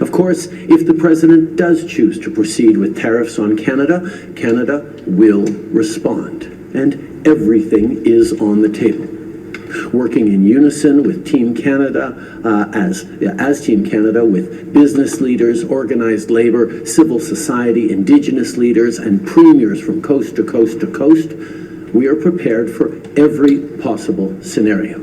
Of course, if the president does choose to proceed with tariffs on Canada, Canada will respond, and everything is on the table. Working in unison with Team Canada, as Team Canada, with business leaders, organized labor, civil society, Indigenous leaders, and premiers from coast to coast to coast, we are prepared for every possible scenario.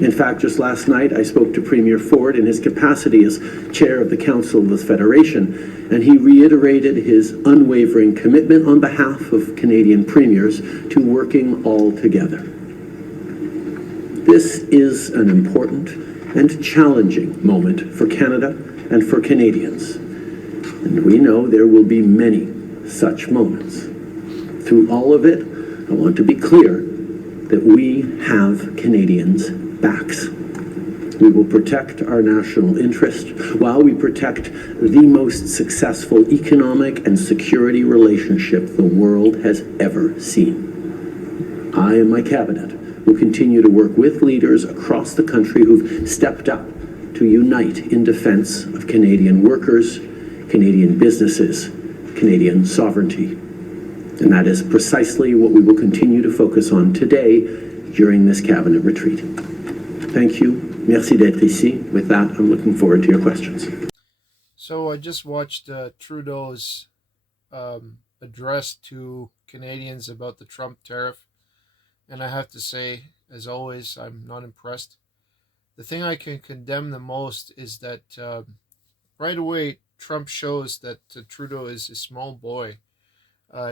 In fact, just last night, I spoke to Premier Ford in his capacity as chair of the Council of the Federation, and he reiterated his unwavering commitment on behalf of Canadian premiers to working all together. This is an important and challenging moment for Canada and for Canadians, and we know there will be many such moments. Through all of it, I want to be clear that we have Canadians' backs. We will protect our national interest while we protect the most successful economic and security relationship the world has ever seen. I and my cabinet will continue to work with leaders across the country who've stepped up to unite in defense of Canadian workers, Canadian businesses, Canadian sovereignty. And that is precisely what we will continue to focus on today during this cabinet retreat. Thank you. Merci d'être ici. With that, I'm looking forward to your questions. So I just watched Trudeau's address to Canadians about the Trump tariff, and I have to say, as always, I'm not impressed. The thing I can condemn the most is that right away Trump shows that Trudeau is a small boy.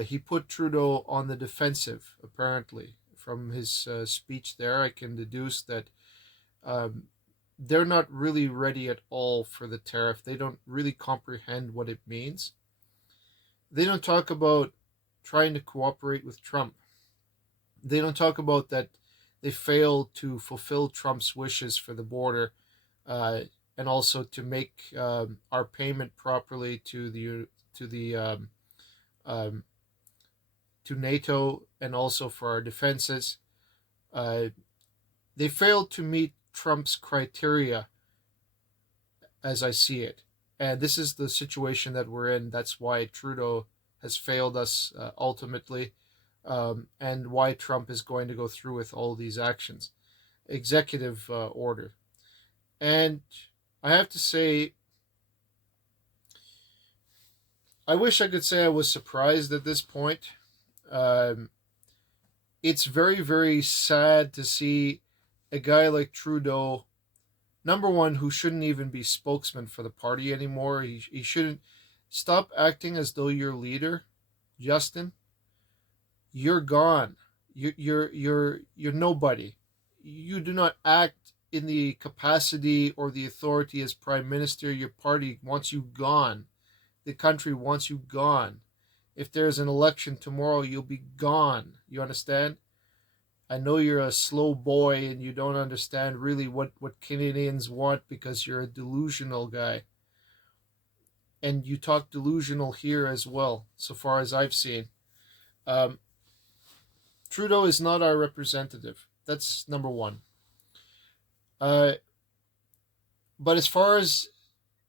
He put Trudeau on the defensive, apparently. From his speech there, I can deduce that they're not really ready at all for the tariff. They don't really comprehend what it means. They don't talk about trying to cooperate with Trump. They don't talk about that they failed to fulfill Trump's wishes for the border, and also to make our payment properly to NATO, and also for our defenses. They failed to meet Trump's criteria, as I see it. And this is the situation that we're in. That's why Trudeau has failed us ultimately, and why Trump is going to go through with all these actions. Executive order. And I have to say, I wish I could say I was surprised at this point. It's very, very sad to see a guy like Trudeau, number one, who shouldn't even be spokesman for the party anymore. He shouldn't. Stop acting as though you're leader, Justin. You're gone. You're nobody. You do not act in the capacity or the authority as prime minister. Your party wants you gone. The country wants you gone. If there's an election tomorrow, you'll be gone. You understand? I know you're a slow boy and you don't understand really what Canadians want because you're a delusional guy. And you talk delusional here as well, so far as I've seen. Trudeau is not our representative. That's number one. But as far as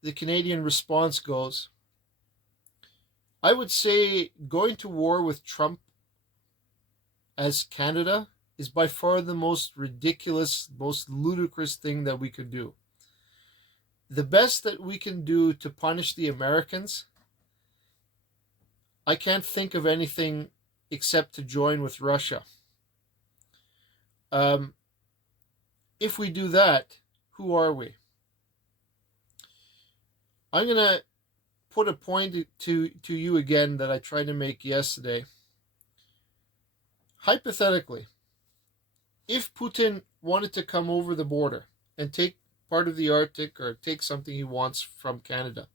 the Canadian response goes, I would say going to war with Trump as Canada is by far the most ridiculous, most ludicrous thing that we could do. The best that we can do to punish the Americans, I can't think of anything except to join with Russia. If we do that, who are we? I'm going to put a point to you again that I tried to make yesterday. Hypothetically, if Putin wanted to come over the border and take part of the Arctic or take something he wants from Canada,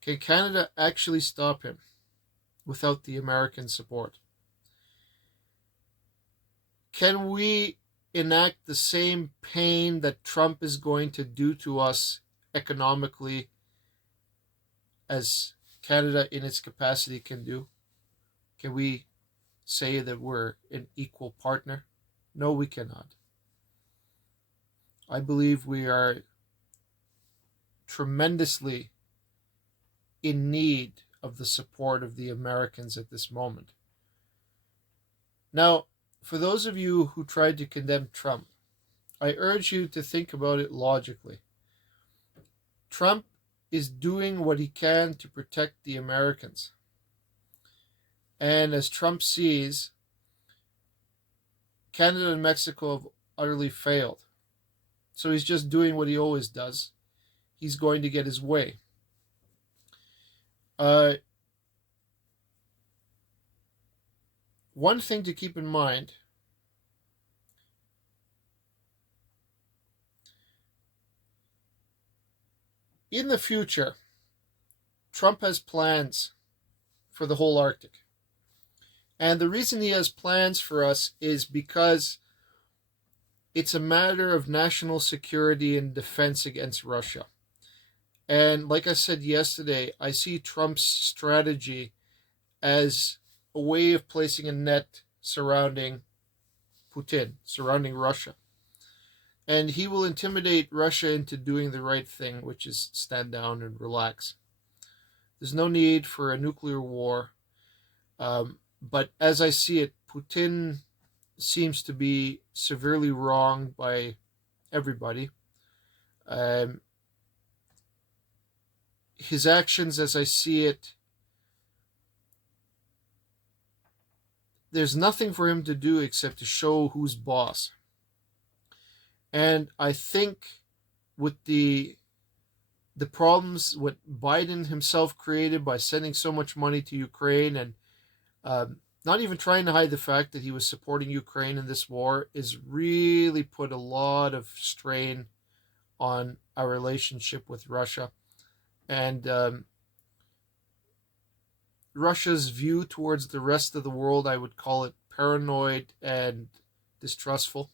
can Canada actually stop him without the American support? Can we enact the same pain that Trump is going to do to us economically as Canada in its capacity can do? Can we say that we're an equal partner? No, we cannot. I believe we are tremendously in need of the support of the Americans at this moment. Now, for those of you who tried to condemn Trump, I urge you to think about it logically. Trump is doing what he can to protect the Americans. And as Trump sees, Canada and Mexico have utterly failed. So he's just doing what he always does. He's going to get his way. One thing to keep in mind, in the future, Trump has plans for the whole Arctic. And the reason he has plans for us is because it's a matter of national security and defense against Russia. And like I said yesterday, I see Trump's strategy as a way of placing a net surrounding Putin, surrounding Russia. And he will intimidate Russia into doing the right thing, which is stand down and relax. There's no need for a nuclear war. But as I see it, Putin seems to be severely wronged by everybody. His actions, as I see it, there's nothing for him to do except to show who's boss. And I think with the problems what Biden himself created by sending so much money to Ukraine and not even trying to hide the fact that he was supporting Ukraine in this war is really put a lot of strain on our relationship with Russia. And Russia's view towards the rest of the world, I would call it paranoid and distrustful.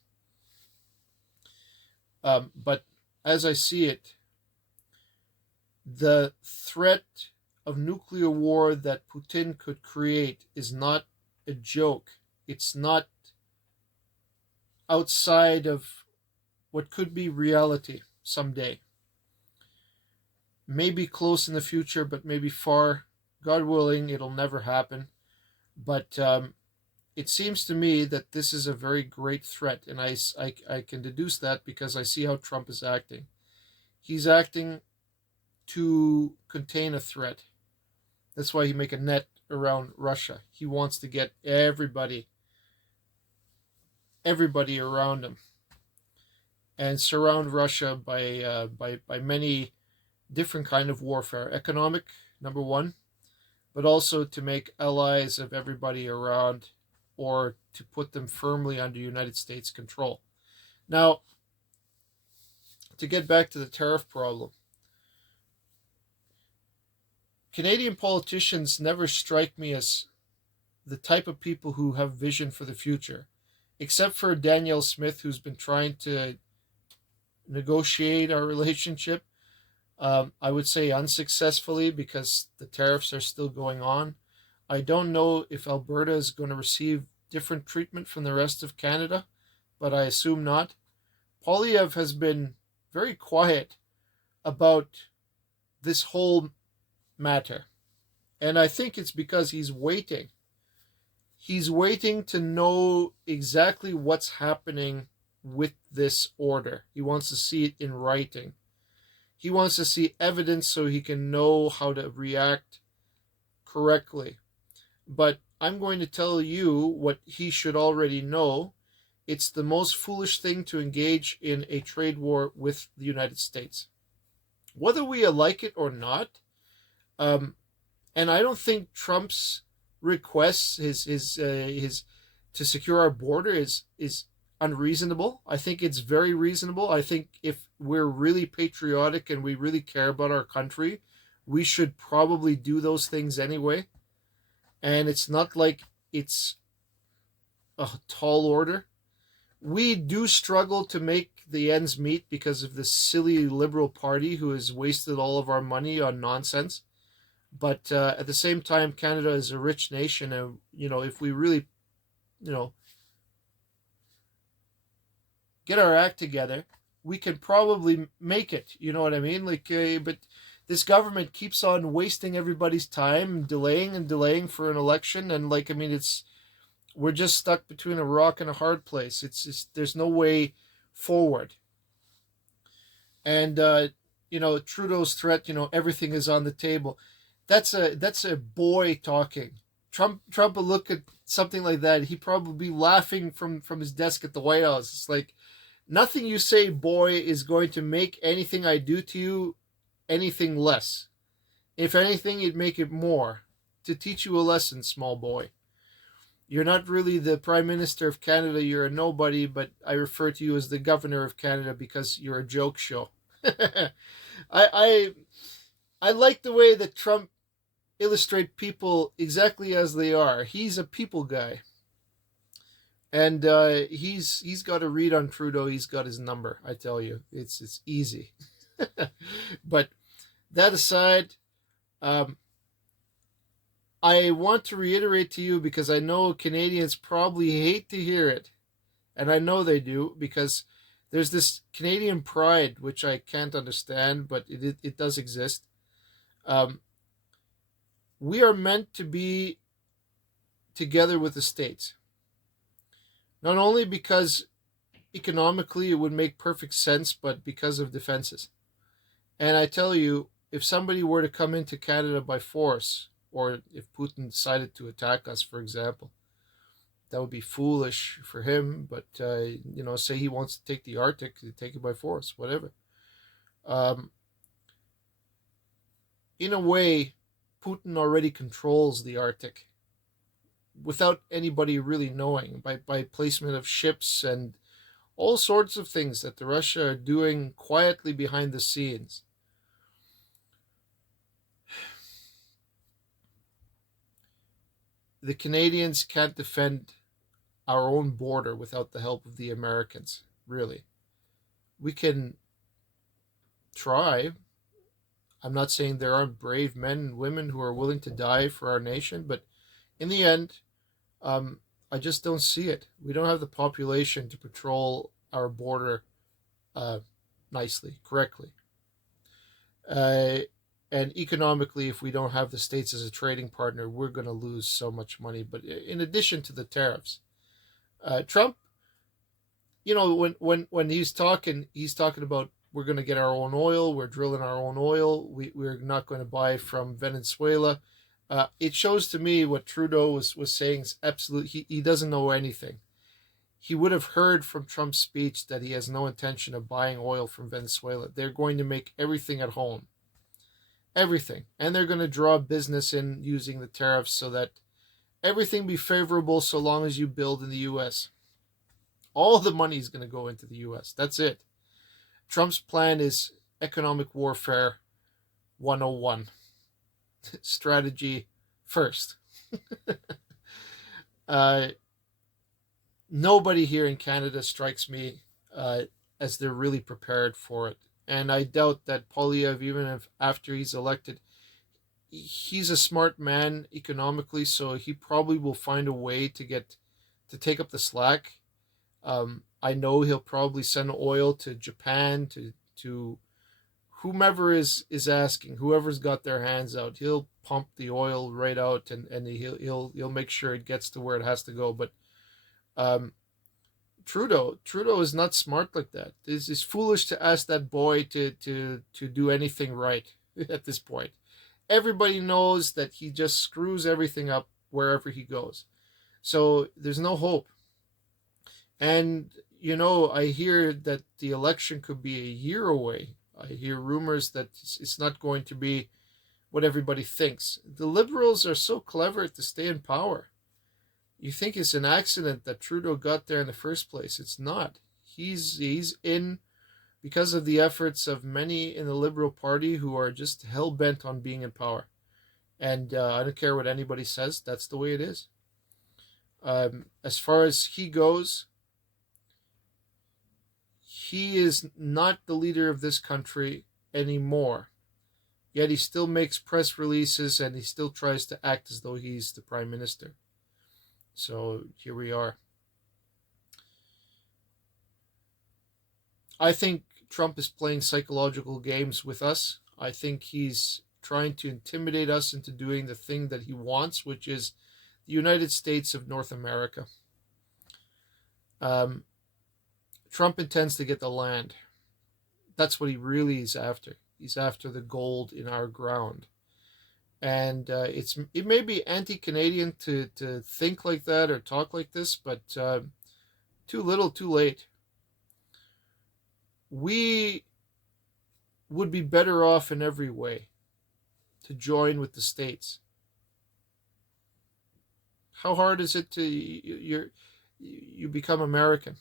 But as I see it, the threat of nuclear war that Putin could create is not a joke. It's not outside of what could be reality someday. Maybe close in the future, but maybe far. God willing, it'll never happen. But it seems to me that this is a very great threat, and I can deduce that because I see how Trump is acting. He's acting to contain a threat. That's why he make a net around Russia. He wants to get everybody around him, and surround Russia by many different kind of warfare. Economic, number one, but also to make allies of everybody around, or to put them firmly under United States control. Now, to get back to the tariff problem, Canadian politicians never strike me as the type of people who have vision for the future, except for Danielle Smith, who's been trying to negotiate our relationship. I would say unsuccessfully because the tariffs are still going on. I don't know if Alberta is going to receive different treatment from the rest of Canada, but I assume not. Poilievre has been very quiet about this whole matter, and I think it's because he's waiting. He's waiting to know exactly what's happening with this order. He wants to see it in writing. He wants to see evidence so he can know how to react correctly. But I'm going to tell you what he should already know. It's the most foolish thing to engage in a trade war with the United States. Whether we like it or not, and I don't think Trump's requests, his to secure our border is unreasonable. I think it's very reasonable. I think if we're really patriotic and we really care about our country, we should probably do those things anyway. And it's not like it's a tall order. We do struggle to make the ends meet because of this silly Liberal Party who has wasted all of our money on nonsense. But at the same time, Canada is a rich nation, and if we really, get our act together, we can probably make it. You know what I mean? Like, but this government keeps on wasting everybody's time, delaying and delaying for an election, and like, I mean, it's we're just stuck between a rock and a hard place. It's there's no way forward. And Trudeau's threat, everything is on the table. That's a boy talking. Trump would look at something like that. He'd probably be laughing from his desk at the White House. It's like, nothing you say, boy, is going to make anything I do to you anything less. If anything, it'd make it more. To teach you a lesson, small boy. You're not really the Prime Minister of Canada. You're a nobody, but I refer to you as the Governor of Canada because you're a joke show. I, I I like the way that Trump illustrate people exactly as they are. He's a people guy, and he's got a read on Trudeau. He's got his number. I tell you, it's easy. But that aside, um, I want to reiterate to you, because I know Canadians probably hate to hear it, and I know they do, because there's this Canadian pride which I can't understand, but it does exist. Um, we are meant to be together with the States, not only because economically it would make perfect sense, but because of defenses. And I tell you, if somebody were to come into Canada by force, or if Putin decided to attack us, for example, that would be foolish for him. But say he wants to take the Arctic, take it by force, whatever. Um, in a way, Putin already controls the Arctic without anybody really knowing, by placement of ships and all sorts of things that the Russia are doing quietly behind the scenes. The Canadians can't defend our own border without the help of the Americans, really. We can try. I'm not saying there aren't brave men and women who are willing to die for our nation, but in the end, I just don't see it. We don't have the population to patrol our border uh, nicely, correctly. Uh, and economically, if we don't have the States as a trading partner, we're going to lose so much money. But in addition to the tariffs, Trump, when he's talking about, we're going to get our own oil, we're drilling our own oil, we're not going to buy from Venezuela. It shows to me what Trudeau was saying is absolute. He doesn't know anything. He would have heard from Trump's speech that he has no intention of buying oil from Venezuela. They're going to make everything at home. Everything. And they're going to draw business in using the tariffs so that everything be favorable so long as you build in the U.S. All the money is going to go into the U.S. That's it. Trump's plan is economic warfare 101. Strategy first. Nobody here in Canada strikes me as they're really prepared for it. And I doubt that Polyev, even if after he's elected, he's a smart man economically, so he probably will find a way to take up the slack. I know he'll probably send oil to Japan, to whomever is asking, whoever's got their hands out. He'll pump the oil right out, and he'll make sure it gets to where it has to go. But Trudeau is not smart like that. It's foolish to ask that boy to do anything right at this point. Everybody knows that he just screws everything up wherever he goes. So there's no hope. And I hear that the election could be a year away. I hear rumors that it's not going to be what everybody thinks. The Liberals are so clever to stay in power. You think it's an accident that Trudeau got there in the first place. It's not. He's in because of the efforts of many in the Liberal Party who are just hell-bent on being in power. And I don't care what anybody says. That's the way it is. As far as he goes, he is not the leader of this country anymore. Yet he still makes press releases and he still tries to act as though he's the Prime Minister. So here we are. I think Trump is playing psychological games with us. I think he's trying to intimidate us into doing the thing that he wants, which is the United States of North America. Um, Trump intends to get the land. That's what he really is after. He's after the gold in our ground. And it may be anti-Canadian to think like that or talk like this, but too little, too late. We would be better off in every way to join with the States. How hard is it to you become American?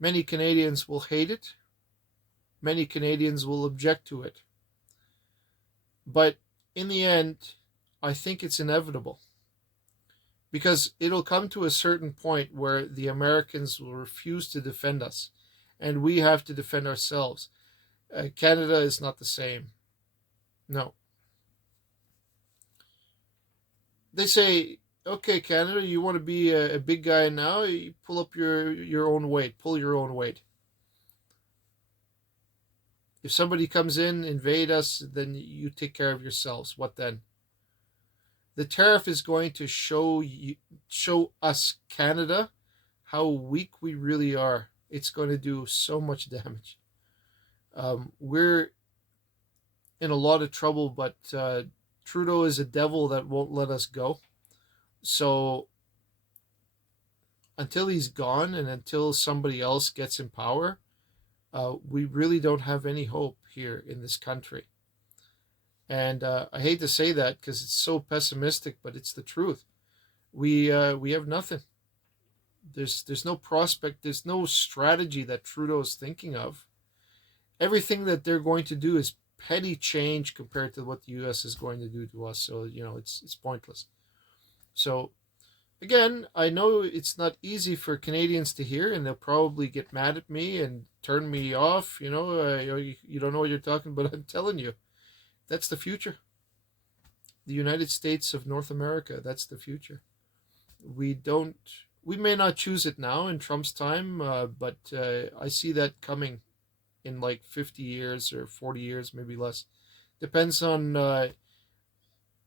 Many Canadians will hate it. Many Canadians will object to it. But in the end, I think it's inevitable. Because it'll come to a certain point where the Americans will refuse to defend us. And we have to defend ourselves. Canada is not the same. No. They say, okay, Canada, you want to be a big guy now? You pull up your own weight. Pull your own weight. If somebody comes in, invade us, then you take care of yourselves. What then? The tariff is going to show us, Canada, how weak we really are. It's going to do so much damage. We're in a lot of trouble, but Trudeau is a devil that won't let us go. So until he's gone and until somebody else gets in power, we really don't have any hope here in this country. And I hate to say that because it's so pessimistic, but it's the truth. We have nothing. There's no prospect. There's no strategy that Trudeau is thinking of. Everything that they're going to do is petty change compared to what the U.S. is going to do to us. So it's pointless. So again, I know it's not easy for Canadians to hear, and they'll probably get mad at me and turn me off. You don't know what you're talking about. I'm telling you, that's the future. The United States of North America, that's the future. We may not choose it now in Trump's time, but I see that coming in like 50 years or 40 years, maybe less. Depends on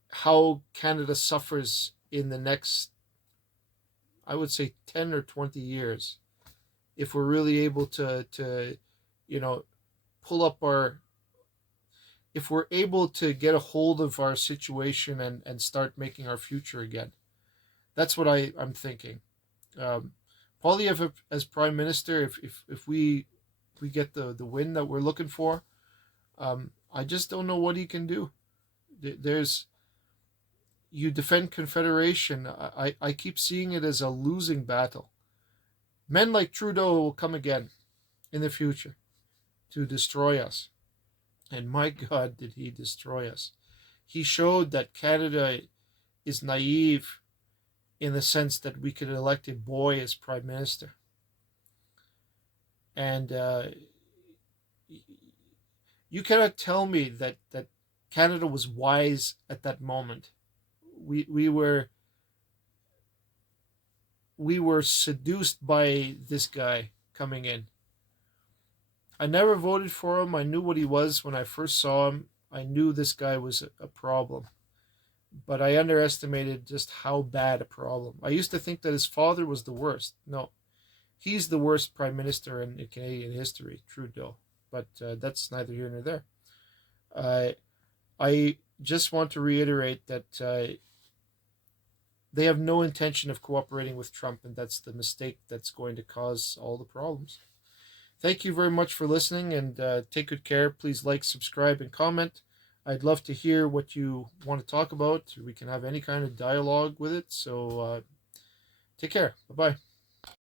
how Canada suffers in the next, I would say, 10 or 20 years. If we're really able to pull up if we're able to get a hold of our situation and start making our future again. That's what I'm thinking. Poilievre as Prime Minister, if we get the win that we're looking for, I just don't know what he can do. You defend Confederation. I keep seeing it as a losing battle. Men like Trudeau will come again in the future to destroy us. And my God, did he destroy us. He showed that Canada is naive in the sense that we could elect a boy as Prime Minister. And you cannot tell me that Canada was wise at that moment. We were seduced by this guy coming in. I never voted for him. I knew what he was when I first saw him. I knew this guy was a problem. But I underestimated just how bad a problem. I used to think that his father was the worst. No, he's the worst Prime Minister in Canadian history, Trudeau. But that's neither here nor there. I just want to reiterate that they have no intention of cooperating with Trump, and that's the mistake that's going to cause all the problems. Thank you very much for listening, and take good care. Please like, subscribe, and comment. I'd love to hear what you want to talk about. We can have any kind of dialogue with it. So take care. Bye-bye.